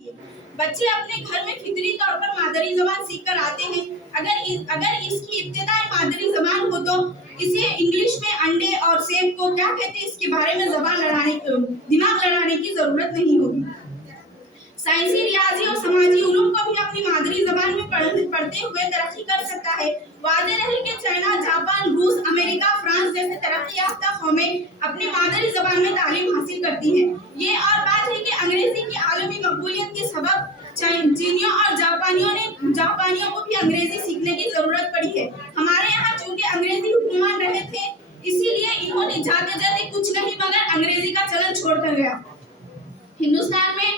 बच्चे अपने घर में फितरी तौर पर मादरी जबान सीख कर आते हैं। अगर इसकी इब्तिदाई मादरी जबान हो तो इसे इंग्लिश में अंडे और सेब को क्या कहते हैं इसके बारे में दिमाग लड़ाने की जरूरत नहीं होगी। साइंसी, रियाजी और समाजी उलूम को भी अपनी मादरी जबान में पढ़ते हुए तरक्की कर सकता है। वाज़ेह रहे कि चाइना, जापान, रूस, अमेरिका, फ्रांस जैसे तरक्की याफ्ता कौमें अपनी मादरी जबान में तालीम हासिल करती हैं। ये और बात है कि अंग्रेजी की आलमी मकबूलियत के सबब चीनियों और जापानियों को भी अंग्रेजी सीखने की जरूरत पड़ी है। हमारे यहाँ चूंकि अंग्रेजी हुक्मरान रहे थे, इसीलिए इन्होंने जाते जाते कुछ नहीं मगर अंग्रेजी का चलन छोड़ कर गया। हिंदुस्तान में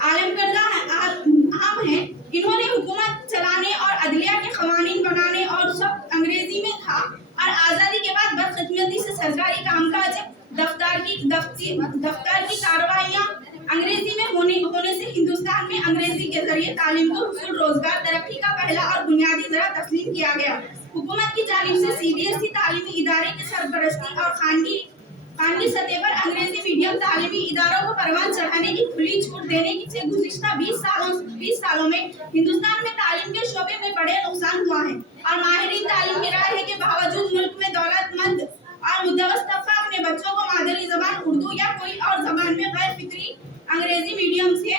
आम है, इन्होंने हुकूमत चलाने और अदलिया के कवानीन बनाने और सब अंग्रेजी में था। और आज़ादी के बाद बदकिस्मती से सरकारी कामकाज, दफ्तर की कार्रवाइयाँ अंग्रेजी में होने से हिंदुस्तान में अंग्रेजी के जरिए तालीम को रोजगार तरक्की का पहला और बुनियादी जरा तस्लीम किया गया। हुकूमत की जानिब से CBSE तालीमी इदारे की सरपरस्ती और खानगी सतह पर अंग्रेजी मीडियम तालीमी इदारों को परवान चढ़ाने की खुली छूट देने से गुज़िश्ता 20 सालों में हिंदुस्तान में तालीम के शोबे में बड़े नुकसान हुआ है। और माहिरीन तालीम की राय है कि बावजूद मुल्क में दौलतमंद और मुद्दवस तबका अपने बच्चों को मादरी जबान उर्दू या कोई और जबान में गैर फितरी अंग्रेजी मीडियम से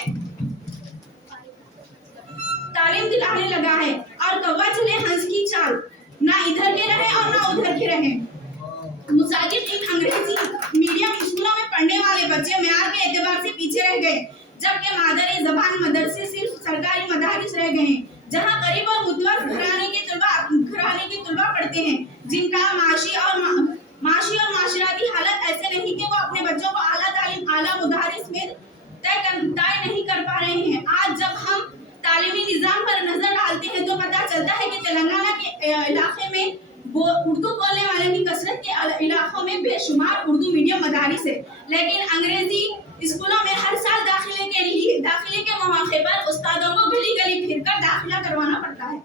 तालीम दिलाने लगा है। और कौवा चले हंस की चाल, ना इधर के रहे और ना उधर के रहे। मुसाजिद इन अंग्रेजी मीडियम स्कूलों में पढ़ने वाले बच्चे मेयार के एतबार से पीछे रह गए, जबकि मादरी जबान मदरसे सिर्फ सरकारी मदारिस रह गए हैं, जहां गरीब और मुतवस्सित घराने के तलबा पढ़ते हैं, जिनका माशी और माशराती हालत ऐसे नहीं कि वो अपने बच्चों को आला तालीम आला मदारिस में तय नहीं कर पा रहे हैं। आज जब हम तालीमी निज़ाम पर नजर डालते हैं तो पता चलता है कि तेलंगाना के इलाके में उर्दू बोलने वाले की कसरत के इलाकों में बेशुमार उर्दू मीडियम मदारिस है, लेकिन अंग्रेजी स्कूलों में हर साल दाखिले के मौके पर उस्तादों को गली गली फिरकर दाखिला करवाना पड़ता है।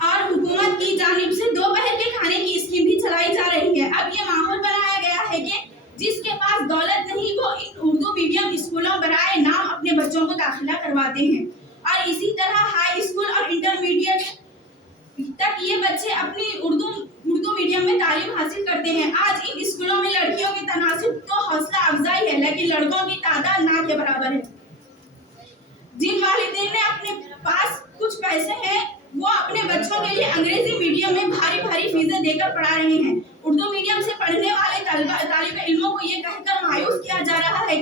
और हुकूमत की जानिब से दोपहर के खाने की स्कीम भी चलाई जा रही है। अब ये माहौल बनाया गया है कि जिसके पास दौलत नहीं वो इन उर्दू मीडियम स्कूलों बराए नाम अपने बच्चों को दाखिला करवाते हैं। और इसी तरह हाई स्कूल और इंटरमीडिएट तक ये बच्चे अपनी उर्दू मीडियम में तालीम हासिल करते हैं। आज इन स्कूलों में लड़कियों की तनासिब तो हौसला अफजाई है, लेकिन लड़कों की तादाद ना के बराबर है। जिन वालिदैन ने अपने पास कुछ पैसे हैं वो अपने बच्चों के लिए अंग्रेजी मीडियम में भारी फीसें देकर पढ़ा रहे हैं। उर्दू मीडियम से पढ़ने वाले तालिब इल्मों को ये कहकर मायूस किया जा रहा है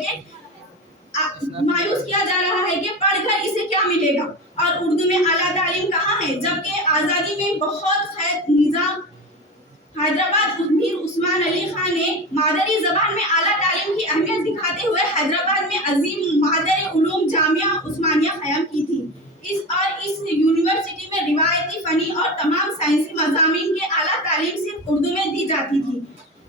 कि पढ़कर इसे क्या मिलेगा और उर्दू में आला तालीम कहाँ है, जबकि आज़ादी में बहुत खैर निज़ाम हैदराबाद मीर उस्मान अली खान ने मादरी जबान में आला तालीम की अहमियत दिखाते हुए हैदराबाद में अजीम मादरी उलूम जामिया उस्मानिया क़याम की थी। इस यूनिवर्सिटी में रिवायती फनी और तमाम साइंसी मज़ामीन के आला तालीम सिर्फ उर्दू में दी जाती थी।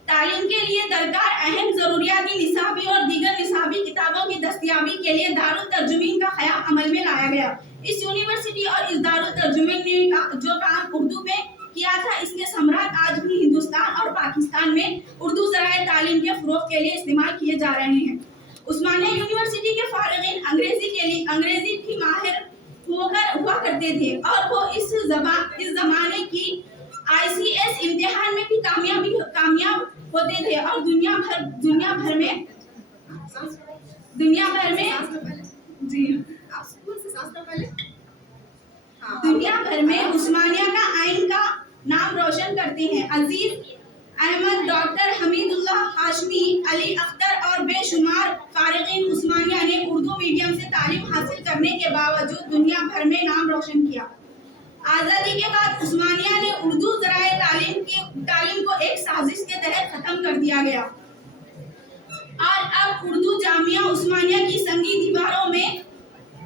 तालीम के लिए दरकार अहम ज़रूरियाती निसाबी और दीगर निसाबी किताबों की दस्तयाबी के लिए दारुल तर्जुमीन का ख़याल अमल में लाया गया। इस यूनिवर्सिटी और इस दारुल तर्जुमीन ने जो काम उर्दू में किया था, इसके समरात आज भी हिंदुस्तान और पाकिस्तान में उर्दू ज़राए तालीम के फ़रोग़ के लिए इस्तेमाल किए जा रहे हैं। उस्मानिया यूनिवर्सिटी के फ़ारिग़ीन अंग्रेज़ी भी माहिर हुआ करते थे और वो इस ज़माने की ICS इम्तिहान में भी कामयाब होते थे और दुनिया भर में उस्मानिया का आइन का नाम रोशन करते हैं। अजीज अहमद, डॉक्टर हमीदुल्लाह हाशमी, अली अख्तर और बेशुमार फारिगीन उस्मानिया ने उर्दू मीडियम से तालीम हासिल करने के बावजूद दुनिया भर में नाम रोशन किया। आज़ादी के बाद उस्मानिया ने उर्दू ज़राए तालीम को एक साजिश के तहत ख़त्म कर दिया गया और अब उर्दू जामिया उस्मानिया की संगी दीवारों में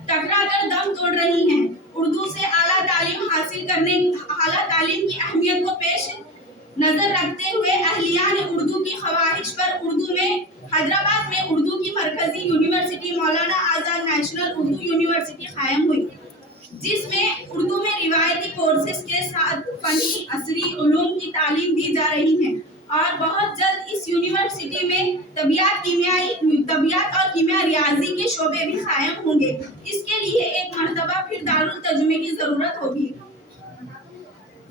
टकराकर दम तोड़ रही हैं। उर्दू से आला तालीम की अहमियत को पेश नज़र रखते हुए अहलियान उर्दू की ख्वाहिश पर उर्दू में हैदराबाद में उर्दू की मरकजी यूनिवर्सिटी मौलाना आज़ाद नेशनल उर्दू यूनिवर्सिटी कायम हुई, जिसमें उर्दू में रिवायती कोर्सेज के साथ फनी असरी उलूम की तालीम दी जा रही है। और बहुत जल्द इस यूनिवर्सिटी में तबियत और कीमिया रियाजी के शोबे भी कायम होंगे। इसके लिए एक मर्तबा फिर दारुल तर्जुमे की जरूरत होगी,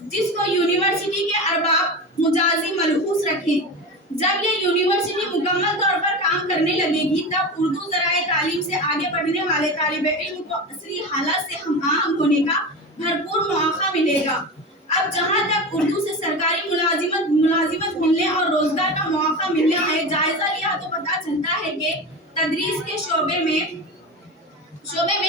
जिसको यूनिवर्सिटी के अरबाब मुजाजी मलहूस रखें। जब ये यूनिवर्सिटी मुकम्मल तौर पर काम करने लगेगी, तब उर्दू ज़राए तालीम से आगे बढ़ने वाले तालिबे इल्म को असली हालात से हम होने का भरपूर मौका मिलेगा। अब जहाँ तक उर्दू से सरकारी मुलाजिमत मिलने और रोजगार का मौका मिलने है जायजा लिया तो पता चलता है कि तदरीस के शोबे में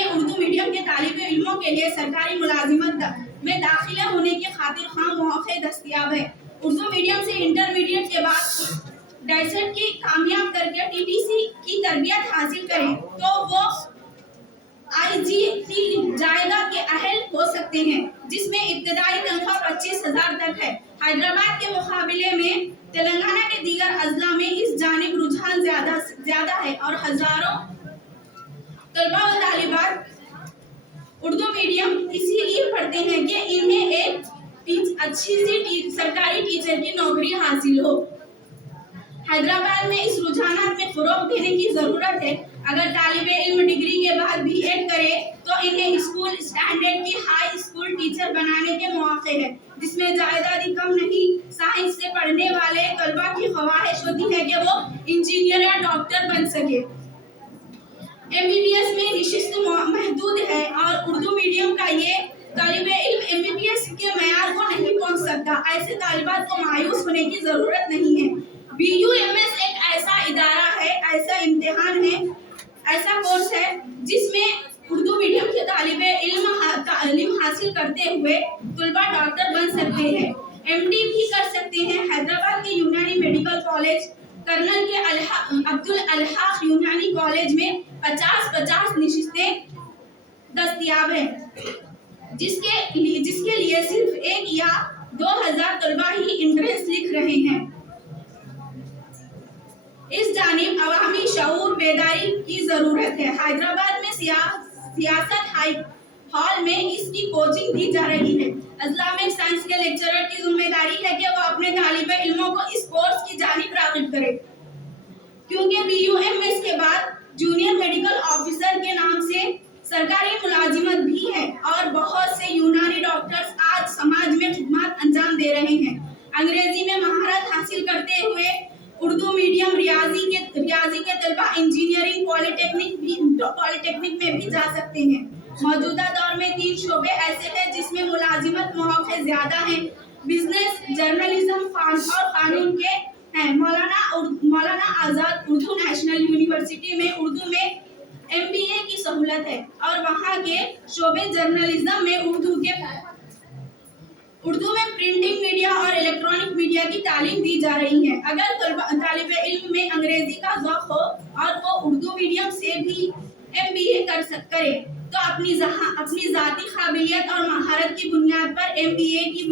उर्दू मीडियम के तालिबे इल्मों के लिए सरकारी मुलाजिमत में दाखिला होने के खातिर खाम मौके दस्तयाब है। उर्दू मीडियम से इंटरमीडिएट के बाद डाइसेट की कामयाब करके टीटीसी की तरबियत हासिल करें तो वो आईजीटी जायदा के अहल हो सकते हैं, जिसमें इब्तदाई तनख्वाह 25,000 तक है। हैदराबाद के मुकाबले में तेलंगाना के दीगर अजला में इस जानिब रुझान ज्यादा है और हजारों तलबा व तालिबात उर्दू मीडियम इसीलिए पढ़ते हैं कि इन्हें एक अच्छी सी सरकारी टीचर की नौकरी हासिल हो। हैदराबाद में इस रुझानात में फरोग देने की जरूरत है। अगर तालिबे इल्म डिग्री के बाद बीएड करे तो इन्हें स्कूल स्टैंडर्ड की हाई स्कूल टीचर बनाने के मौके हैं, जिसमें जायदादी कम नहीं। साइंस से पढ़ने वाले तलबा की ख्वाहिश होती है कि वो इंजीनियर या डॉक्टर बन सके। एमबीबीएस में निशिस्त महदूद है और उर्दू मीडियम का ये तालिबे इल्म एमबीबीएस के मेयार को नहीं पहुंच सकता। ऐसे तालिबात को मायूस होने की जरूरत नहीं है। बीयूएमएस एक ऐसा इदारा है, ऐसा इम्तिहान है, ऐसा कोर्स है जिसमें उर्दू मीडियम के तालिबे इल्म हासिल करते हुए तलबा डॉक्टर बन सकते हैं, एमडी भी कर सकते हैं। हैदराबाद के यूनानी मेडिकल कॉलेज, कर्नल के अब्दुल अलहाक यूनानी कॉलेज में 50-50 निशिस्तें दस्तयाब हैं, जिसके लिए सिर्फ 1 या 2,000 तलबा ही एंट्रेंस लिख रहे हैं। इस जानिब अवामी शऊर बेदारी की जरूरत है। हैदराबाद में सियासत हाई हॉल में इसकी कोचिंग दी जा रही है। इस्लामिक साइंस के लेक्चरर की जिम्मेदारी है कि वो अपने तालिबे इल्मों को इस कोर्स की जानिब राग़िब करें, क्योंकि बीयूएमएस के बाद जूनियर मेडिकल ऑफिसर के नाम से सरकारी मुलाजिमत भी है और बहुत से यूनानी डॉक्टर्स आज समाज में खिदमत अंजाम दे रहे हैं। अंग्रेजी में महारत हासिल करते हुए उर्दू मीडियम रियाजी के तलबा इंजीनियरिंग पॉलिटेक्निक में भी जा सकते हैं। मौजूदा दौर में 3 शोबे ऐसे हैं जिसमें मुलाजिमत मौके ज्यादा हैं। बिजनेस, जर्नलिज्म और कानून के हैं। मौलाना आजाद उर्दू नेशनल यूनिवर्सिटी में उर्दू में एमबीए की सहूलत है और वहाँ के शोबे जर्नलिज्म में उर्दू में प्रिंटिंग मीडिया और इलेक्ट्रॉनिक मीडिया की तालीम दी जा रही है। अगर तालिबे इल्म में अंग्रेजी का ज़ौक़ हो और वो उर्दू मीडियम से भी एमबीए करे तो अपनी ज़ाती काबिलियत और महारत की बुनियाद पर एमबीए की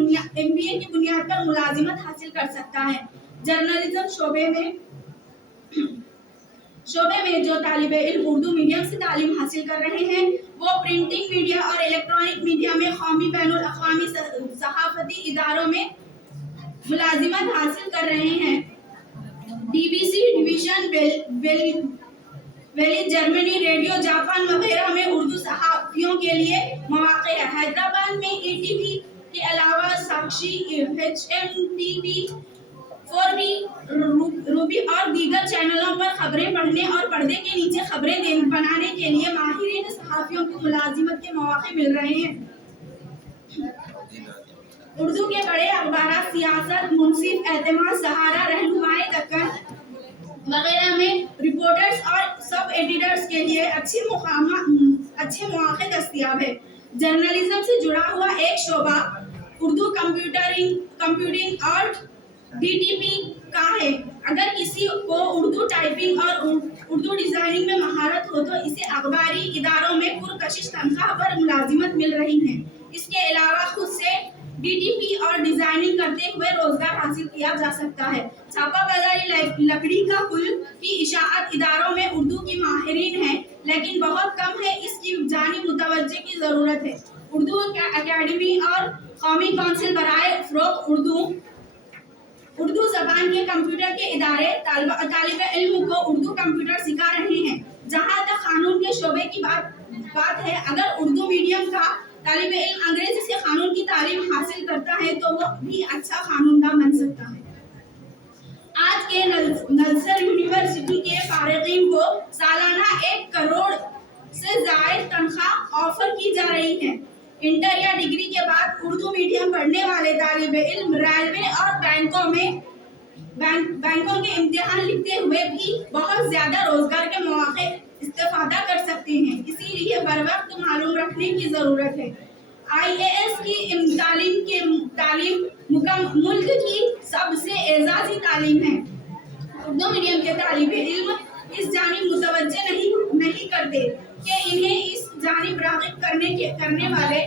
बुनियाद पर मुलाजिमत हासिल कर सकता है। जर्नलिज्म शोबे में जो तालिबे इल्म उर्दू मीडियम से तालीम हासिल कर रहे हैं वो प्रिंटिंग मीडिया और इलेक्ट्रॉनिक मीडिया में कौमी बैनुल अक़वामी सहाफ़ती इदारों में मुलाजिमत हासिल कर रहे हैं। डीबीसी डिवीजन, वेली जर्मनी, रेडियो जापान वगैरह में उर्दू सहाफ़ियों के लिए मौक़े हैं। हैदराबाद में ईटीवी के अलावा साक्षी, HMTV, 4B, रूबी और दीगर चैनलों पर खबरें पढ़ने और पर्दे के नीचे खबरें बनाने के लिए माहिरीन सहाफ़ियों को मुलाजिमत के मौके मिल रहे हैं। उर्दू के बड़े अखबार सियासत, मुंसिफ, एतमाद, सहारा, रहनुमाए दक्कन वगैरह में रिपोर्टर्स और सब एडिटर्स के लिए अच्छे मौके दस्तयाब है। जर्नलिज्म से जुड़ा हुआ एक शोबा उर्दू कंप्यूटिंग और DTP का है। अगर किसी को उर्दू टाइपिंग और उर्दू डिजाइनिंग में महारत हो तो इसे अखबारी इदारों में पुरकशिश तनख्वाह पर मुलाजिमत मिल रही है। इसके अलावा खुद से DTP और डिजाइनिंग करते हुए रोजगार हासिल किया जा सकता है। छापा बाजारी लकड़ी का पुल की इशाअत इदारों में उर्दू की माहिरीन है, लेकिन बहुत कम है। इसकी जानिब मुतवज्जे की जरूरत है। उर्दू अकेडमी और कौमी कौंसिल बराए फ़रोग़ उर्दू उर्दू जबान के कंप्यूटर के इदारे तालिब इल्म को उर्दू कंप्यूटर सिखा रहे हैं। जहाँ तक कानून के शोबे की बात है, अगर उर्दू मीडियम का तालिब इल्म अंग्रेजी से कानून की तालीम हासिल करता है तो वो भी अच्छा कानूनदा बन सकता है। आज के नलसर यूनिवर्सिटी के फारिगीन को सालाना 1 करोड़ से ज्यादा तनख्वाह ऑफर की जा रही है। इंटर या डिग्री के बाद उर्दू मीडियम पढ़ने वाले तालिब इल्म रेलवे और बैंकों के इम्तिहान लिखते हुए भी बहुत ज्यादा रोजगार के मौके इस्तेफादा कर सकते हैं। इसीलिए बर वक्त मालूम रखने की जरूरत है। IAS की तालीम मुल्क की सबसे एजाजी तालीम है। उर्दू मीडियम के तालिब इल्म इस जानिब मुतवज्जे नहीं करते कि इन्हें इस जानिब राग़िब करने वाले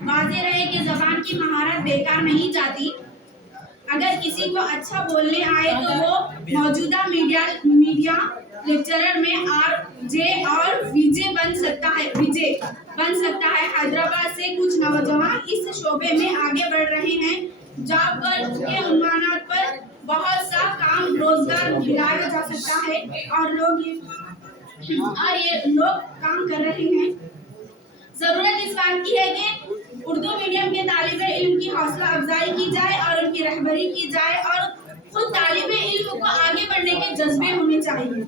वाज़ेह रहे कि ज़बान की महारत बेकार नहीं जाती। अगर किसी को अच्छा बोलने आए तो वो मौजूदा मीडिया लेक्चरर में RJ और VJ बन सकता है। हैदराबाद से कुछ नौजवान इस शोबे में आगे बढ़ रहे हैं। जॉब के उन्मानात पर बहुत सा काम रोजगार दिलाया जा सकता है और ये लोग काम कर रहे हैं। जरूरत इस बात की है कि उर्दू मीडियम के तालिबे इल्म की हौसला अफजाई की जाए और उनकी रहबरी की जाए और खुद तालिबे इल्म को आगे बढ़ने के जज्बे होने चाहिए।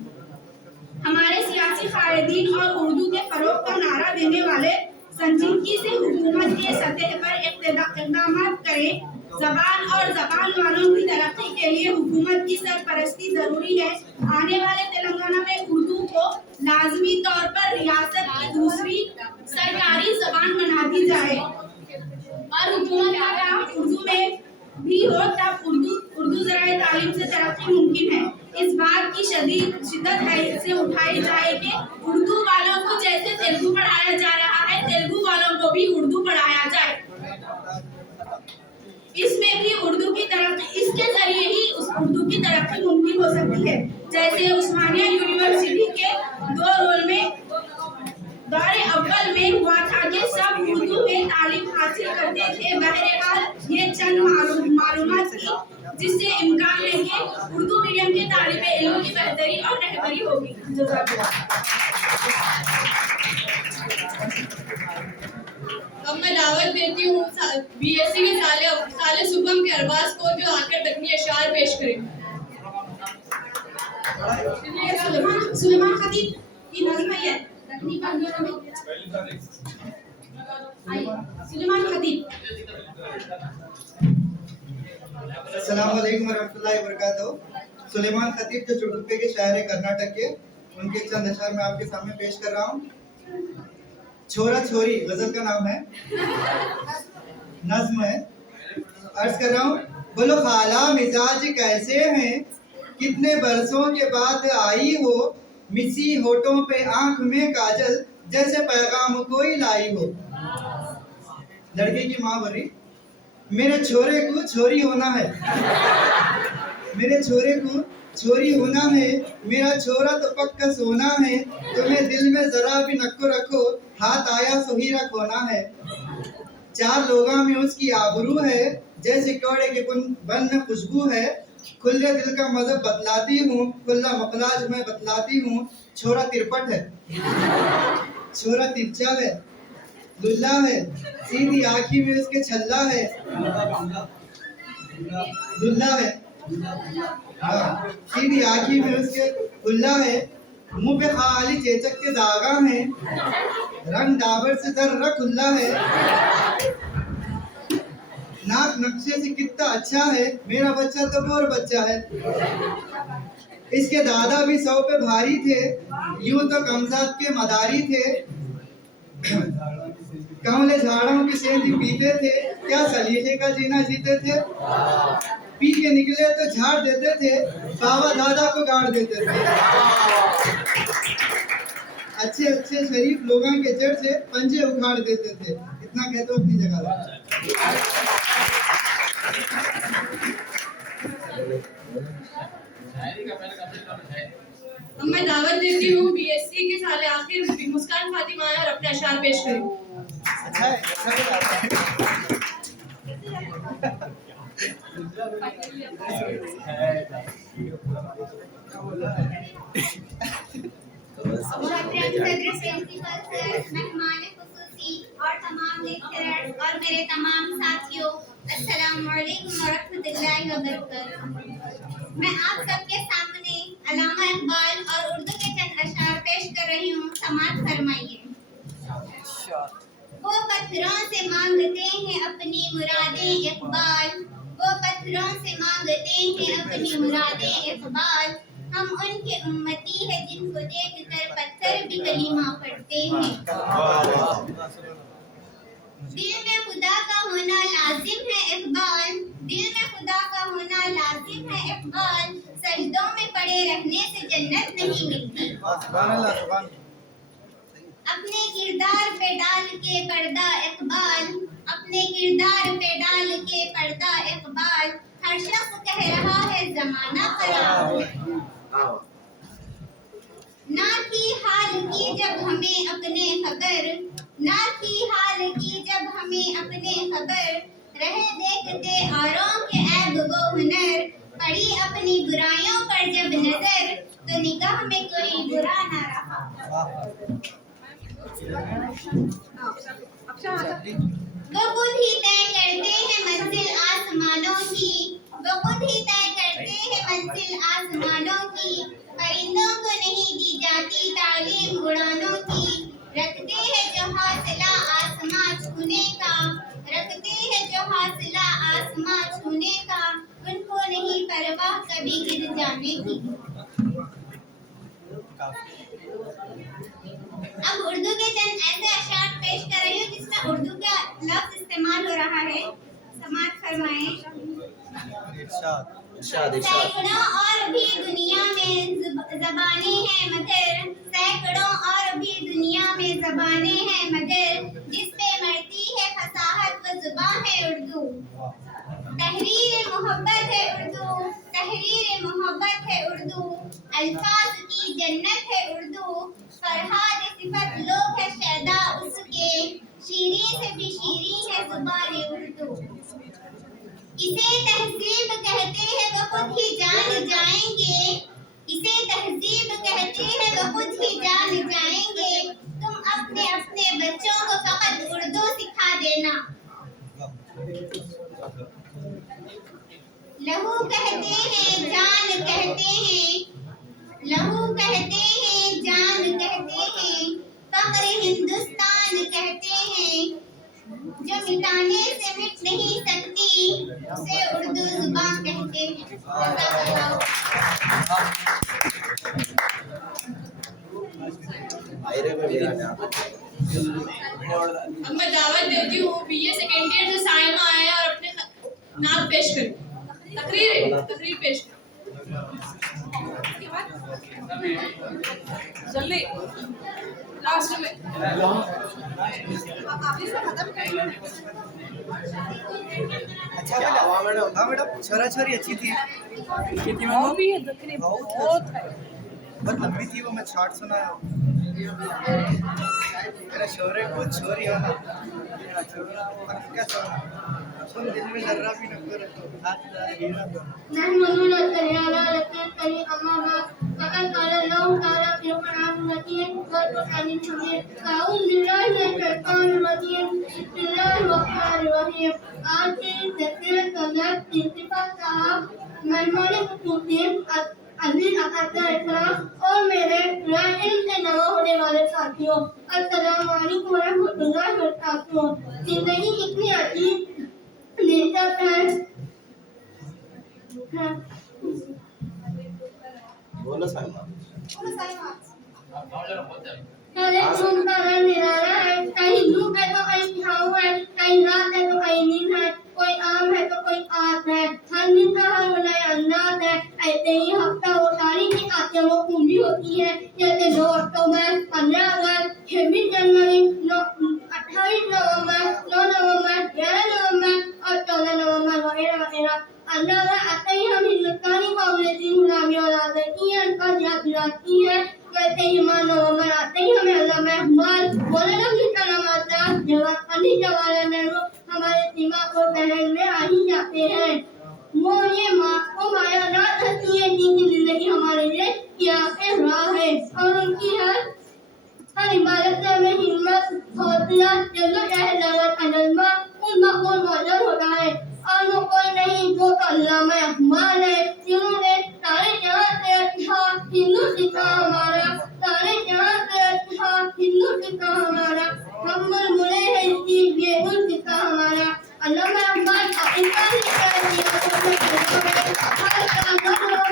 हमारे सियासी कायदीन और उर्दू के फरोग का नारा देने वाले संजीदगी से हुकूमत के सतह पर इक़दाम करें। ज़बान और ज़बान वालों की तरक्की के लिए हुकूमत की सरपरस्ती जरूरी है। आने वाले तेलंगाना में उर्दू को लाजमी तौर पर रियासत की दूसरी सरकारी ज़बान बना दी जाए और हुकूमत का काम उर्दू में भी हो, तब उर्दू ज़राए तालीम से तरक्की मुमकिन है। इस बात की शिद्दत से उठाई जाए कि उर्दू वालों को जैसे तेलुगु पढ़ाया जा रहा है, तेलुगु वालों को भी उर्दू पढ़ाया जाए। इसमें भी इसके जरिए ही उर्दू की तरक्की मुमकिन हो सकती है। जैसे उस्मानिया यूनिवर्सिटी के दौरे अव्वल में हुआ था कि सब उर्दू में तालीम हासिल करते थे। बहरहाल ये चंद मालूमात थी जिससे इम्कान है कि उर्दू मीडियम के तालिबे इल्म की बेहतरी और रहबरी होगी। अब मैं दावत देती हूँ BSc के साले सुबम के अरबाज को, जो आकर तकनी अशार पेश करें। सुलेमान खतीब की नज़्म है तकनी सुलेमान खतीब। अस्सलाम वालेकुम रहमतुल्लाहि व बरकातहू। सुलेमान खतीब जो चुटुप्पे के शायर है कर्नाटक के, उनके चंद अशार मैं आपके सामने पेश कर रहा हूँ। छोरा छोरी गजल का नाम है, नज्म है। अर्ज कर रहा हूँ। बोलो खाला मिजाज कैसे हैं, कितने बरसों के बाद आई हो, मिसी होठों पे आंख में काजल, जैसे पैगाम कोई लाई हो। लड़के की माँ बोल रही, मेरे छोरे को छोरी होना है, मेरे छोरे को छोरी होना है, मेरा छोरा तो पक्का सोना है, तुम्हें दिल में जरा भी नक्को रखो, हाथ आया सुहीरा खोना है। चार लोगों में उसकी आबरू है, जैसे कौड़े के बन में खुशबू है, खुले दिल का मजहब बतलाती हूँ, खुला मखलाज में बतलाती हूँ। छोरा तिरपट है, छोरा तिरछा है, लुल्ला है, सीधी आँखी में उसके छल्ला है, लुल्ला है, हाँ, सीधी आँखी में उसके खुल्ला है, मुंह पे खाली चेचक के दागा है, रंग डाबर से जर्रा खुल्ला है, नाक नक्शे से कितना अच्छा है, मेरा बच्चा तो बोर बच्चा है। इसके दादा भी 100 पे भारी थे, यूं तो कमजात के मदारी थे, कमले झाड़ों की सेंधी पीते थे, क्या सलीके का जीना जीते थे, पी के निकले तो झाड़ देते थे, बाबा दादा को गाड़ देते थे। अच्छे अच्छे शरीफ लोगों के जड़ से पंजे उखाड़ देते थे। इतना कहते हो अपनी जगह। अब मैं दावत देती हूँ बीएससी के साल आखिर मुस्कान फातिमा आए और अपने अशार पेश करें। अच्छा है, अच्छा है। और तमाम लेक्चरर्स और मेरे तमाम साथियों, अस्सलाम वालेकुम व रहमतुल्लाहि व बरकातहू। मैं आप सबके सामने अल्लामा इकबाल और उर्दू के चंद अशार पेश कर रही हूँ। समाअत फरमाइए। वो पत्थरों से मांगते हैं अपनी मुरादें इकबाल, वो पत्थरों से मांगते हैं अपनी मुरादें इकबाल। हम उनके उम्मती है जिनको देखकर पत्थर भी कलीमा पढ़ते हैं। दिल में खुदा का होना लाजिम है इकबाल, दिल में खुदा का होना लाजिम है इकबाल। सजदों में पड़े रहने से जन्नत नहीं मिलती। अपने किरदार पे डाल के पर्दा इकबाल, अपने किरदार पे डाल के पर्दा इकबाल। हर शख्स कह रहा है जमाना खराब है। ना थी हाल की जब हमें अपने खबर, ना थी हाल की जब हमें अपने खबर। रहे देखते औरों के ऐब वो हुनर, पड़ी अपनी बुराइयों पर जब नजर तो निगाह में कोई बुरा ना रहा। वो खुद ही तय करते हैं मंजिल आसमानों की, वो खुद ही तय करते हैं मंजिल आसमानों की। परिंदों को नहीं दी जाती तालीम उड़ानों की। रखते हैं जो हौसला आसमां छूने का, रखते हैं जो हौसला आसमां छूने का। उनको नहीं परवाह कभी गिर जाने की। अब उर्दू के चंद ऐसे अशार पेश कर रही हूँ जिसमें उर्दू का लफ्ज इस्तेमाल हो रहा है। समाअत फरमाएं। सैकड़ों और भी दुनिया में ज़बानें हैं मगर, सैकड़ों और भी दुनिया में ज़बानें हैं मगर, जिस पे मरती है फसाहत वो ज़ुबां है उर्दू। तहरीर मोहब्बत है उर्दू, तहरीर मोहब्बत है उर्दू। अल्फाज की जन्नत है उर्दू। फरहाद सिफत लोग है शैदा उसके, शीरीं से भी शीरीं है ज़ुबान उर्दू। इसे तहजीब कहते हैं वो खुद ही जान जाएंगे, इसे तहजीब कहते हैं वो खुद ही जान जाएंगे। तुम अपने अपने बच्चों को फकत उर्दू सिखा देना। लहू कहते हैं जान कहते हैं, लहू कहते हैं जान कहते हैं। फक्र हिंदुस्तान कहते हैं, जो मिटाने से मिट नहीं सकती उसे उर्दू जुबान कहते हैं। अब मैं दावत देती हूँ बीए सेकेंड ईयर से साइमा आए और अपने नाम पेश करें। तकरीर पेश करें। जल्दी लास्ट में अच्छा मैडम, हाँ मैडम, छोरा छोरी अच्छी थी। भी है तकरीर बहुत है। बहुत लंबी थी वो, मैं शॉर्ट सुना। मेरा शोरे को छोरी हो ना, क्या छोरा सुन, दिल में जर्रा भी न करे तो हाथ गिरा दो। नहमदुल तआला लकन करी अम्मा फकत काला लौह ताला के कुरान मजीद व कुरान हमीद। अऊज़ु बिल्लाहि मिनश शैतानिर रजीम। बिस्मिल्लाहिर रहमानिर रहीम। आज की तकरीर का नाम सिफत का मेहमान खुसूसी अजीज अकादर इकराम और मेरे इल्म से नवा होने वाले साथियों, अस्सलाम वालेकुम व रहमतुल्लाहि व बरकातहू। जिंदगी इतनी अजीब दिलचस्प है। बोलो साहिबा। कहीं धूप का रंग निराला है, कहीं धूप है तो कहीं छाँव है, कहीं रात है तो कहीं नींद है, कोई आम है तो कोई आस है। हर दिन का हर नया अंदाज है। ऐसे ही हफ्ता वो तारीख की आते वो पूंजी होती है, जैसे 2 अक्टूबर, 15 अगस्त, 26 जनवरी, 28 नवंबर, 9 नवंबर, 11 नवंबर और 14 नवंबर वगैरह वगैरह। अंदाजा आते ही हम हिंदुस्तानी कांग्रेसी गुलामी और आज़ादी अल्फाज याद दिलाती है। अहवाल मौलाना निशाना माता जवाब अली जवाहर नेहरू हमारे दिमाग को पहल में आ ही जाते हैं। वो ये माया रात हंसी है जिनकी जिंदगी हमारे लिए क्या रहा है और उनकी हर इबादत में हमें हिम्मत हौसला जल्द दावत अजमा उनका कोई मौजूद होता है और वो कोई नहीं जो अल्लामा इकबाल है जिन्होंने सारे जहां से अच्छा हिंदू सीखा हमारा, सारे जहां से अच्छा हिंदू सीखा हमारा, हम बुरे हैं इसकी बेगुल सीखा हमारा। अल्लामा इकबाल का इतना ही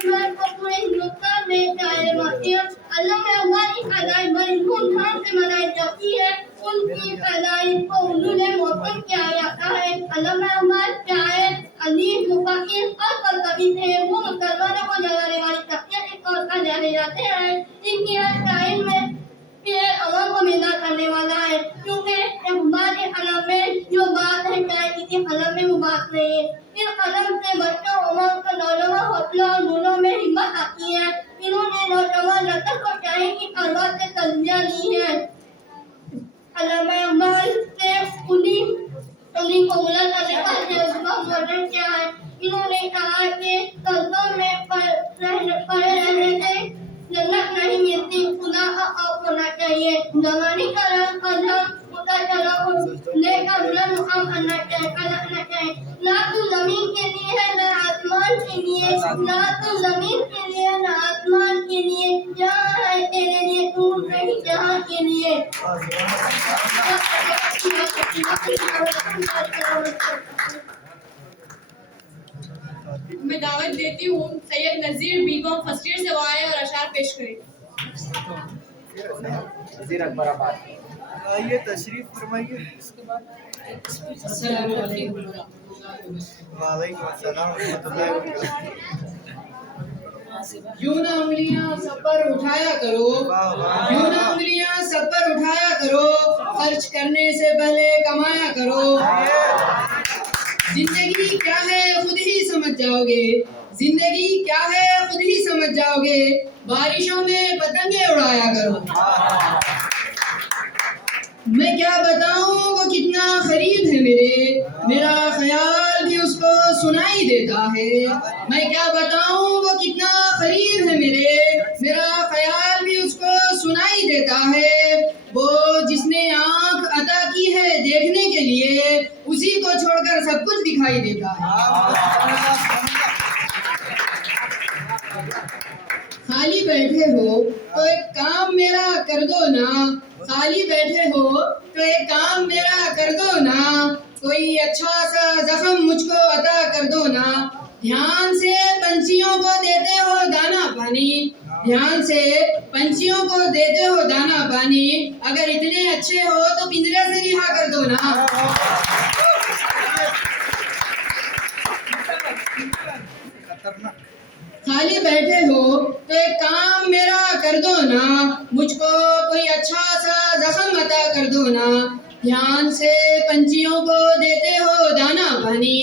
प्यार को पूरे हिंदुस्तान में चाहे मसीह अल्लामा इकबाल की पैदाइश बड़ी धूमधाम से मनाई जाती है। उनकी पैदाइश को उर्दू में मौसम किया जाता है। अल्लामा इकबाल चाहे अजीब मुफक्किर और कवि थे। वो मुसलमानों को जलाने वाली शख्सियत एक और का जाने जाते हैं। इनकी हर टाइम में अवाम को मिलना करने वाला है क्योंकि इकबाल के कलम में जो बात है चाहे किसी कलम में वो बात नहीं है। इस कलम से बच्चों उमर का नौजवान हौसला और नूरों में हिम्मत आती है। इन्होंने नौजवान नस्ल को चाहे की अल्लाह से तस्बिया ली है। अल्लामा इकबाल से उन्हीं को बुलंद करने का जज्बा मॉडर्न क्या है। इन्होंने कहा कि कल्पों में पड़े रहने से जन्नत नहीं मिलती, खुदा का खौफ होना चाहिए। जवानी का रंग अजम उतर चला लेकर बुलंद मुकाम करना चाहिए। ना तो जमीन के लिए है ना आसमान के लिए, ना तो जमीन के लिए ना आसमान के लिए, जहाँ है तेरे लिए तू नहीं जहाँ के लिए। मैं दावत देती हूँ सैयद नजीर बीगम फर्स्ट ईयर से वो आए और अशार पेश करें। आइए तशरीफ फरमाइए। वालेकुम अस्सलाम रहमतुल्लाहि व बरकातहू। यूं ना उंगलियां सब पर उठाया करो, यूं ना उंगलियां सब पर उठाया करो, खर्च करने से पहले कमाया करो। जिंदगी क्या है खुद ही समझ जाओगे, जिंदगी क्या है खुद ही समझ जाओगे, बारिशों में पतंगे उड़ाया करो। मैं क्या बताऊं वो कितना करीब है मेरा ख्याल भी उसको सुनाई देता है। मैं क्या बताऊं वो कितना करीब है मेरा ख्याल भी उसको सुनाई देता है। वो जिसने आंख अता की है देखने के लिए, उसी को छोड़कर सब कुछ दिखाई देता है। खाली बैठे हो तो एक काम मेरा कर दो ना, खाली बैठे हो तो एक काम मेरा कर दो ना, कोई अच्छा सा जख्म मुझको अता कर दो ना। ध्यान से पंछियों को देते हो दाना पानी, ध्यान से पंछियों को देते हो दाना पानी, अगर इतने अच्छे हो तो पिंजरे से रिहा कर दो ना। खाली बैठे हो तो एक काम मेरा कर दो ना, मुझको कोई अच्छा सा जख्म अता कर दो ना। ध्यान से पंछियों को देते हो दाना पानी,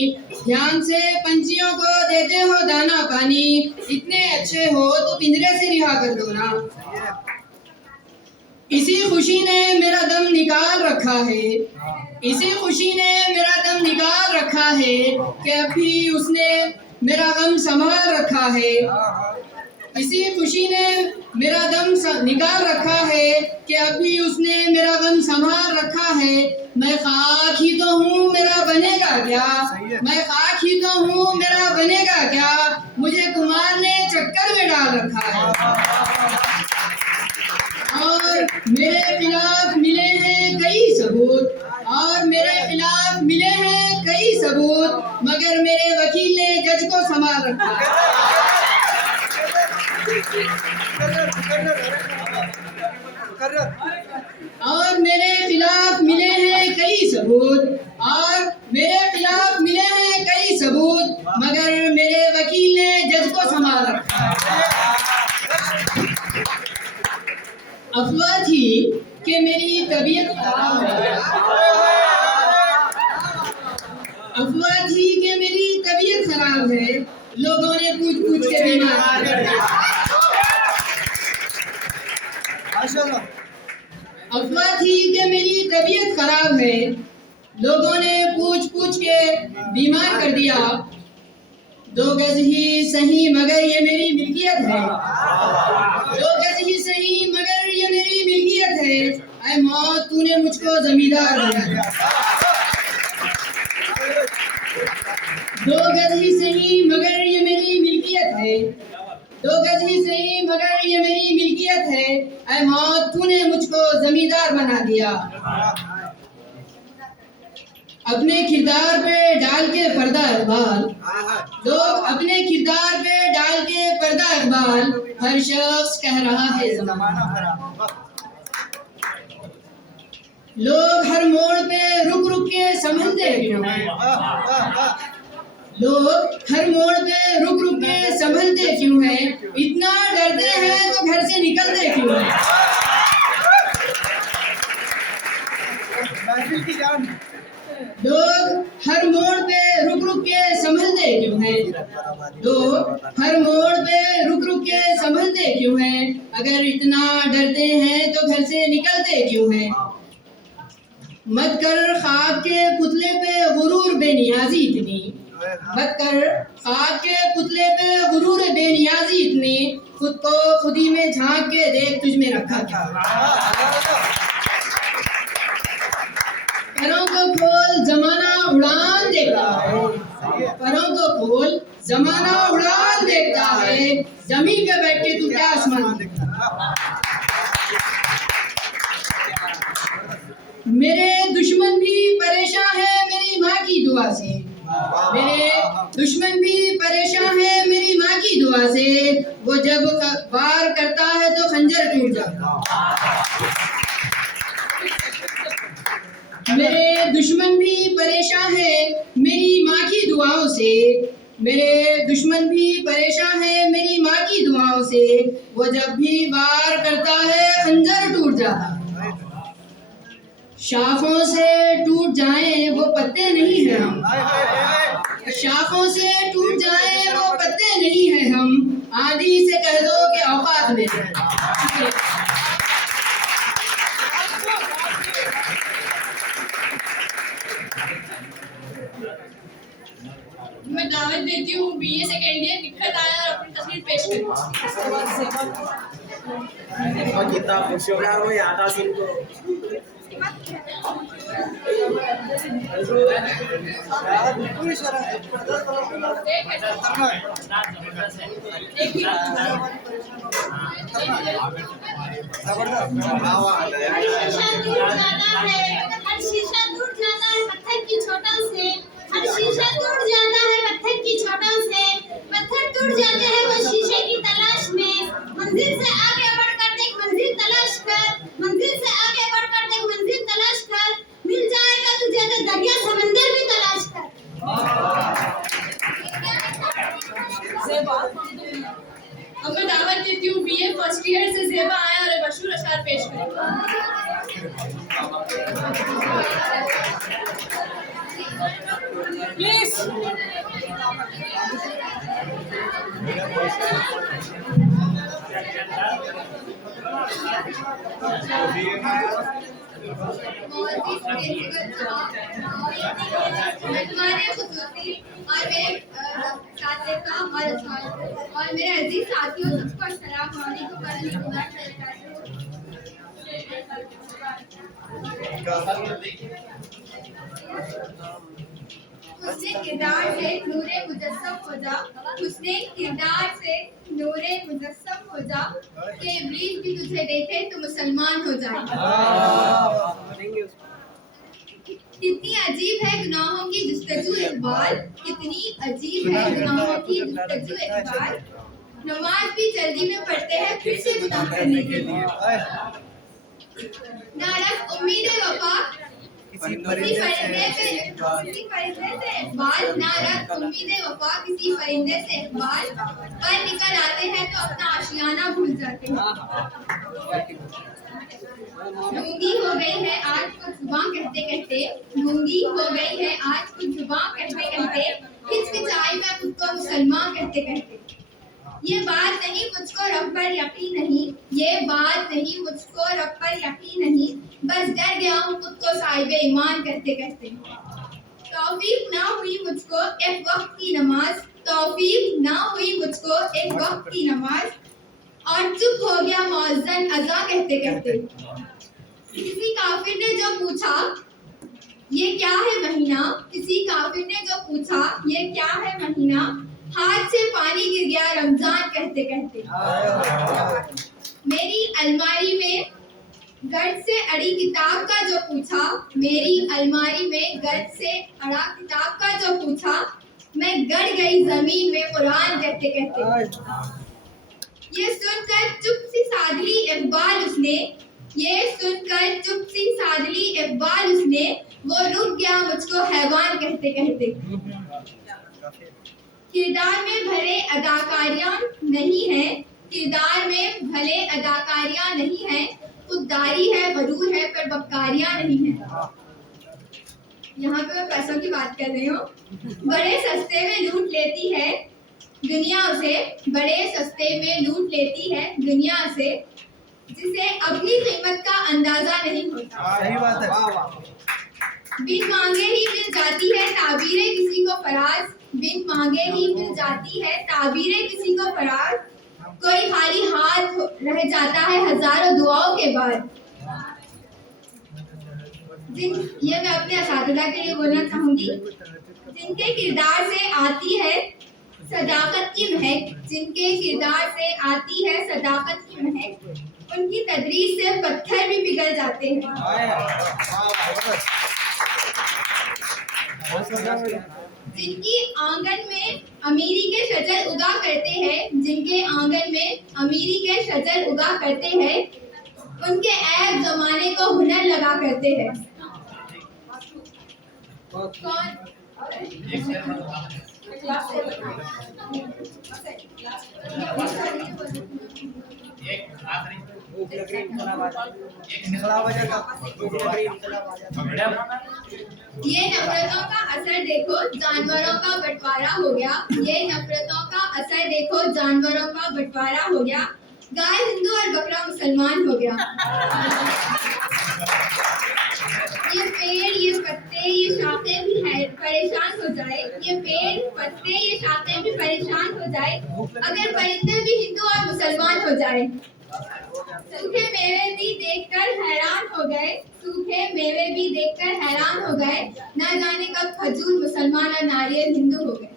ध्यान से पंछियों को देते हो दाना पानी, इतने अच्छे हो तो पिंजरे से रिहा कर दो ना। इसी खुशी ने मेरा दम निकाल रखा है, इसी खुशी ने मेरा दम निकाल रखा है कि अभी उसने मेरा गम संभाल रखा है। इसी खुशी ने मेरा दम निकाल रखा है कि अभी उसने मेरा गम संभाल रखा है। मैं खाक ही तो हूँ मेरा बनेगा क्या, मैं खाक ही तो हूँ मेरा बनेगा क्या, मुझे कुमार ने चक्कर में डाल रखा है। और मेरे खिलाफ मिले हैं कई सबूत, और मेरे खिलाफ मिले हैं कई सबूत, मगर मेरे वकील ने जज को संभाल रखा है। और मेरे खिलाफ मिले हैं कई सबूत, और मेरे खिलाफ मिले हैं कई सबूत, मगर मेरे वकील ने जज को संभाल रखा है। अफवाह थी कि मेरी तबीयत खराब है, अफवाह थी कि मेरी तबीयत खराब है, लोगों ने पूछ पूछ के बीमार कर दिया। अफवाह थी कि मेरी तबीयत खराब है। लोगों ने पूछ पूछ के बीमार कर दिया। 2 गज ही सही मगर ये मेरी मिल्कियत है। 2 गज ही सही मगर ये मेरी मिल्कियत है। ऐ मौत तूने मुझको जमींदार बना दिया। 2 गज ही सही मगर ये मेरी मिल्कियत है। 2 गज ही सही मगर ये मेरी मिल्कियत है। ऐ मौत तूने मुझको जमींदार बना दिया। अपने किरदार पे डाल के पर्दा इकबाल, लोग अपने किरदार पे डाल के पर्दा इकबाल, हर शख्स कह रहा है ज़माना खराब। लोग हर मोड़ पे रुक रुक के संभलते क्यों हैं? लोग हर मोड़ पे रुक रुक के संभलते क्यों हैं? इतना डरते हैं तो घर से निकलते क्यों हैं? लोग हर मोड़ पे रुक रुक के संभलते क्यों हैं? लोग हर मोड़ पे रुक रुक के संभलते क्यों हैं? अगर इतना डरते हैं तो घर से निकलते क्यों हैं? मत कर खाक के पुतले पे गुरूर बेनियाजी इतनी, मत कर खाक के पुतले पे गुरूर बेनियाजी इतनी, खुद को खुदी में झांक के देख तुझ में रखा क्या। परों को खोल जमाना उड़ान देखता है, परों को खोल जमाना उड़ान देखता है, जमीन पे बैठ के तू क्या आसमान देखता है। मेरे दुश्मन भी परेशान है मेरी माँ की दुआ से, मेरे दुश्मन भी परेशान है मेरी माँ की दुआ से, वो जब वार करता है तो खंजर टूट जाता। मेरे दुश्मन भी परेशान है मेरी माँ की दुआओं से, मेरे दुश्मन भी परेशान है मेरी माँ की दुआओं से, वो जब भी वार करता है खंजर टूट जाता। शाखों से टूट जाएं वो पत्ते नहीं हैं हम, शाखों से टूट जाएं वो पत्ते नहीं हैं हम, आंधी से कह दो कि औकात में है। मैं दावत देती हूँ BA सेकेंड ईयर निखत आया और अपनी तस्वीर पेश करें। किताब प्रोग्राम में आता सिंह शीशा टूट जाता है पत्थर की चोटों से, हर शीशा टूट जाता है पत्थर की चोटों से, पत्थर टूट जाते हैं वो शीशे की तलाश में, मंजिल से आगे बढ़कर देख मंजिल तलाश कर, मंजिल से आगे बढ़कर देख मंजिल तलाश कर, मिल जाएगा तुझे तो दरिया समंदर भी तलाश कर। अब मैं दावत देती हूँ BA फर्स्ट ईयर से ज़ेबा आया और मशहूर अशार पेश करें। प्लीज मैं तुम्हारे खुसूसी और मेरे साथियों और मेरे अजीज साथियों सबको अस्सलाम वालेकुम वरहमतुल्लाहि वबरकातुहू। उसने किरदार से नूरे मुजस्सम हो जा, उसने किरदार से नूरे मुजस्सम हो जा, कि इब्लीस भी तुझे देखे तो मुसलमान हो जाए। कितनी अजीब है गुनाहों की जुस्तजू इकबाल, कितनी अजीब है गुनाहों की जुस्तजू इकबाल, नमाज भी जल्दी में पढ़ते हैं फिर से गुनाह करने के लिए। नारक उम्मीद वफा किसी परिंदे से इकबाल, नारक उम्मीद वफा किसी परिंदे से इकबाल, पर निकल आते हैं तो अपना आशियाना भूल जाते हैं। गूंगी हो गई है आज कुछ जुबान कहते कहते, गूंगी हो गई है आज कुछ जुबान कहते कहते, हिचकिचाई मैं खुद को मुसलमान कहते कहते। ये बात नहीं मुझको रब पर यकीन नहीं, ये बात नहीं मुझको रब पर यकीन नहीं, बस डर गया हूँ खुद को साहिब ईमान कहते कहते। तौफीक ना हुई मुझको एक वक्त की नमाज, तौफीक ना हुई मुझको एक वक्त की नमाज, और चुप हो गया मौज़न अज़ा कहते कहते। किसी काफिर ने जो पूछा ये क्या है महीना, किसी काफिर ने जो पूछा ये क्या है महीना, हाथ से पानी गिर गया रमजान कहते कहते। मेरी अलमारी में गर्द से अड़ी किताब का जो पूछा, मेरी अलमारी में गर्द से अड़ा किताब का जो पूछा, मैं गड़ गई जमीन में कुरान कहते कहते। ये सुनकर चुप सी सादली इकबाल उसने, ये सुनकर चुप सी सादली इकबाल उसने, वो रुक गया मुझको हैवान कहते कहते। किरदार में भले अदाकारियां नहीं है, किरदार में भले अदाकारियां नहीं है, खुददारी है गरूर है पर बक्कारियां नहीं है। यहाँ पे मैं पैसों की बात कर रही हूँ। बड़े सस्ते में लूट लेती है दुनिया उसे, बड़े सस्ते में लूट लेती है दुनिया से, जिसे अपनी कीमत का अंदाजा नहीं होता। सही बात है। बिन मांगे ही मिल जाती है ताबीरे किसी को फराज, बिन मांगे ही मिल जाती है ताबीरे किसी को फराज, कोई खाली हाथ रह जाता है हजारों दुआओं के बाद। ये मैं अपने असातिज़ा के लिए बोलना चाहूंगी। जिनके किरदार से आती है सदाकत की महक, जिनके किरदार से आती है सदाकत की महक, उनकी तदरीस से पत्थर भी पिघल जाते हैं। जिनकी आंगन में अमीरी के शजर उगा करते हैं, जिनके आंगन में अमीरी के शजर उगा करते हैं, उनके ऐब जमाने को हुनर लगा करते हैं। ये नफरतों का असर देखो जानवरों का बंटवारा हो गया, ये नफरतों का असर देखो जानवरों का बंटवारा हो गया, गाय हिंदू और बकरा मुसलमान हो गया। ये पेड़ ये पत्ते ये शाखें भी है परेशान हो जाए, ये पेड़ पत्ते ये शाखें भी परेशान हो जाए, अगर परिंदे भी हिंदू और मुसलमान हो जाए। सूखे मेवे भी देखकर हैरान हो गए, सूखे मेवे भी देखकर हैरान हो गए, ना जाने कब खजूर मुसलमान और नारियल हिंदू हो गए।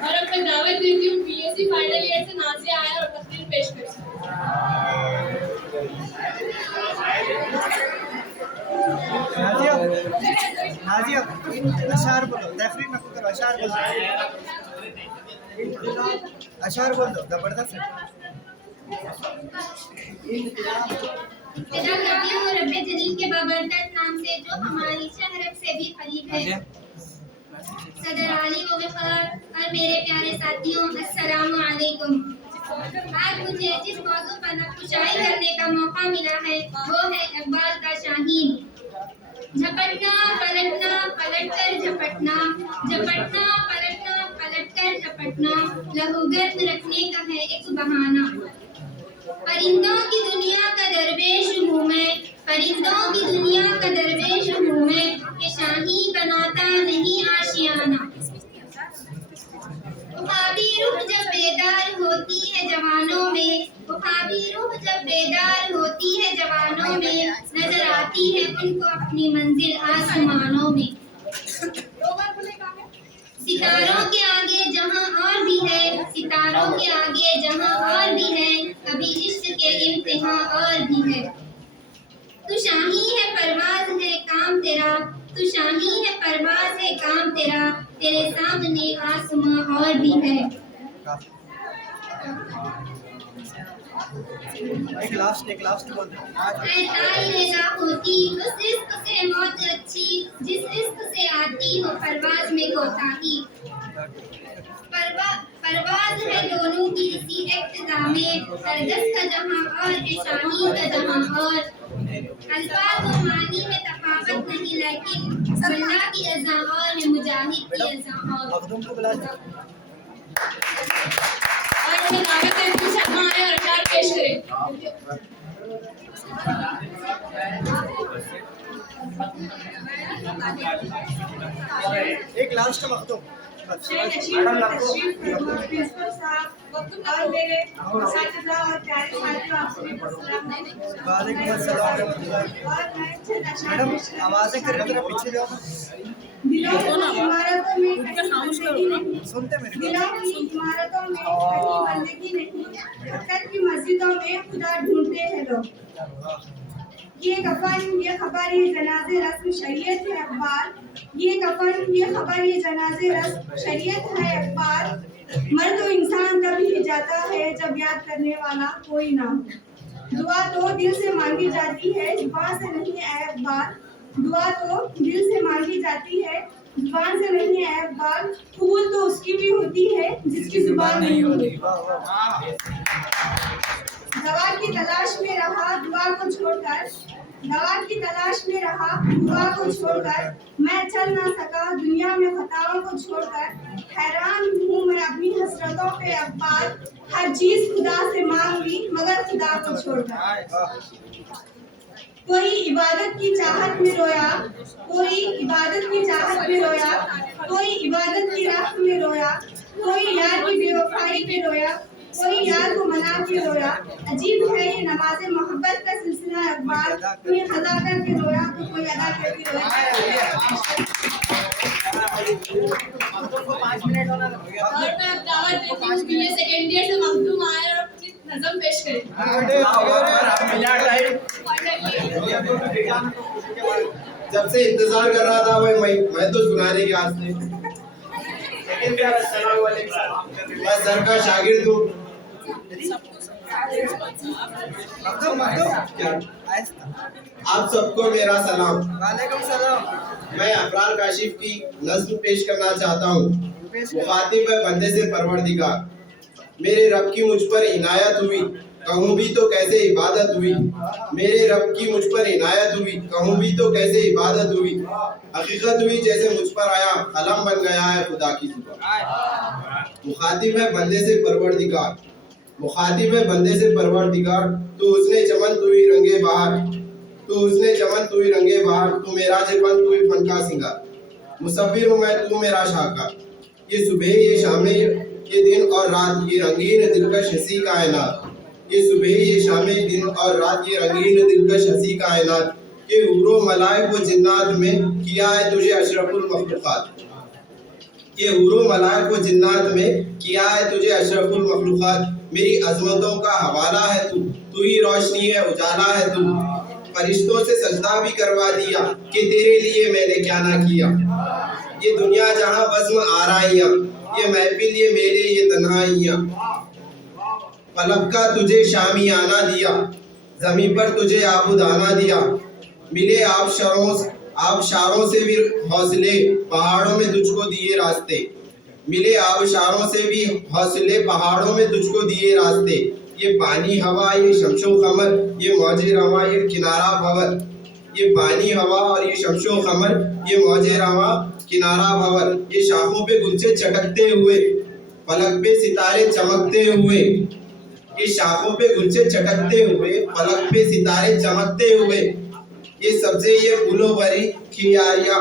और अब मैं दावत देती हूँ बीएससी फाइनल ईयर से नाज़िया आया और तकरीर पेश कर नाजिया अशार बोलो, तफरीर न करो, अशार बोलो, अशार बोलो, जबरदस्त है। इब्तिदा करती हूँ रब्बे जलील के बाबरकत नाम से जो हमारी शहरत से भी खलीफ है। सदर आली व वक़ार और मेरे प्यारे साथियों अस्सलामु अलैकुम। आज मुझे जिस मौजू पर नक्शुशाई करने का मौका मिला है वो है इकबाल का शाहीन। झपटना पलटना पलटकर झपटना, झपटना पलटना पलटकर झपटना, लहूगर्द रखने का है एक बहाना। परिंदों की दुनिया का दरवेश हूँ मैं, परिंदों की दुनिया का दरवेश हूँ मैं, कि शाही बनाता नहीं आशियाना। ख्वाबी रूह जब बेदार होती है जवानों में, ख्वाबी रूह जब बेदार होती है जवानों में, नजर आती है उनको अपनी मंजिल आसमानों में। सितारों के आगे जहां और भी है, सितारों के आगे जहां और भी है, कभी इश्क के इम्तिहान और भी है। तू शाही है परवाज है काम तेरा, तू शाही है परवाज है काम तेरा, तेरे सामने आसमां और भी है। एक लास्ट बोल दो। रेजा होती उस इश्क से मौत अच्छी, जिस इश्क से आती हो परवाज में कोताही। परवाज है दोनों की इसी इक्तिदा में, सरगस का जहां और शाही का जहां और। अल्फाज व मानी में तफावत मोहब्बत नहीं लेकिन सल्ला की अज़ा और मुजाहिद की अज़ा और मखदूम को बुला और हमें दावत है कि शर्मा आए और अशार पेश करें। एक लास्ट मखदूम प्रिंसिपल साहब और मेरे साथियों और प्यारे साथियों आपसे वालेकुम अस्सलाम मैडम आवाज़ें कर जरा पीछे जाओ दिलों की इमारतों में बंदगी नहीं, सुनते मेरे दिलों की इमारतों में कहीं बंदगी नहीं, पत्थर की मस्जिदों में खुदा ढूंढते हैं लोग। ये कफन, ये खबर, ये जनाजे रस्म शरीयत है अखबार। ये कफन, ये खबर, ये जनाजे रस्म शरीयत है अखबार। मर तो इंसान तभी जाता है जब याद करने वाला कोई ना हो। दुआ तो दिल से मांगी जाती है, जुबान से नहीं है अखबार। दुआ तो दिल से मांगी जाती है, जुबान से नहीं है अखबार। कबूल तो उसकी भी होती है जिसकी जुबान नहीं होती। दवा की तलाश में रहा दुआ को छोड़कर, दवा की तलाश में रहा दुआ को छोड़कर। मैं चल ना सका दुनिया में खताओं को छोड़कर। हैरान हूँ मैं अपनी हसरतों पे अखबार। हर चीज खुदा से मांग ली मगर खुदा को छोड़कर। कोई इबादत की चाहत में रोया, कोई इबादत की चाहत में रोया, कोई इबादत की राह में रोया, कोई यार की बेवफाई पे रोया, कोई यार को मना के रोया। अजीब है ये नमाज़े मोहब्बत का सिलसिला अखबार। कोई अदा करके रोया तो कोई अदा करके रोया। और मैं अब दावत देती हूँ कि ये सेकेंड ईयर से मखदूम आए और अपनी नज़म पेश करें। जब से इंतजार कर रहा था मैं तो सुनाने के आज से मैं सर का शागिर्द हूँ। आप सबको मेरा सलाम। वालेकुम सलाम मैं अफरार काशिफ की नज़्म पेश करना चाहता हूँ। मुखातिब है बंदे से परवरदिगार। मेरे रब की मुझ पर इनायत हुई, कहूँ भी तो कैसे इबादत हुई। मेरे रब की मुझ पर इनायत हुई, कहूँ भी तो कैसे इबादत हुई। हकीकत हुई जैसे मुझ पर आया, कलम बन गया है खुदा की जुबान। मुखातिब है बंदे से परवरदिगार, मुखातिब है बंदे से परवरदिगार। तू उसने चमन तू ही रंगे बहार, तू उसने चमन तू ही रंगे बहार। तू मेरा जबन तू ही फन का सिंगार। मुसव्विर हूँ मैं तू मेरा शाहकार। ये सुबह ये शामें ये दिन और रात ये रंगीन दिलकश हंसी कायनात। ये सुबह ये शामें दिन और रात ये रंगीन दिलकश हंसी कायनात। ये हूरो मलाइक व जिन्नात में किया है तुझे अशरफुल मखलूकात। ये हूरो मलाइक व जिन्नात में किया है तुझे अशरफुल मखलूकात। मेरी अजमतों का हवाला है तू, तू ही रोशनी है उजाला है तू। फरिश्तों से सजदा भी करवा दिया कि तेरे लिए मैंने क्या ना किया। ये दुनिया जहाँ बज़्म आराइयाँ, ये महफिल ये मेले ये तन्हाइयाँ। फलक का तुझे शामियाना दिया, ज़मीं पर तुझे आबुदाना दिया। मिले आबशारों से भी हौसले, पहाड़ों में तुझको दिए रास्ते। मिले आबशारों से भी हौसले, पहाड़ों में तुझको दिए रास्ते। ये पानी हवा ये शमशो कमर, ये मौजे रवा ये किनारा भंवर। ये पानी हवा और ये शमशो कमर, ये मौजे रवा किनारा भंवर। ये शाखों पे गुलचे चटकते हुए, फलक पे सितारे चमकते हुए। ये शाखों पे गुलचे चटकते हुए, फलक पे सितारे चमकते हुए। ये सब्जे ये फूलों भरी खियारियाँ।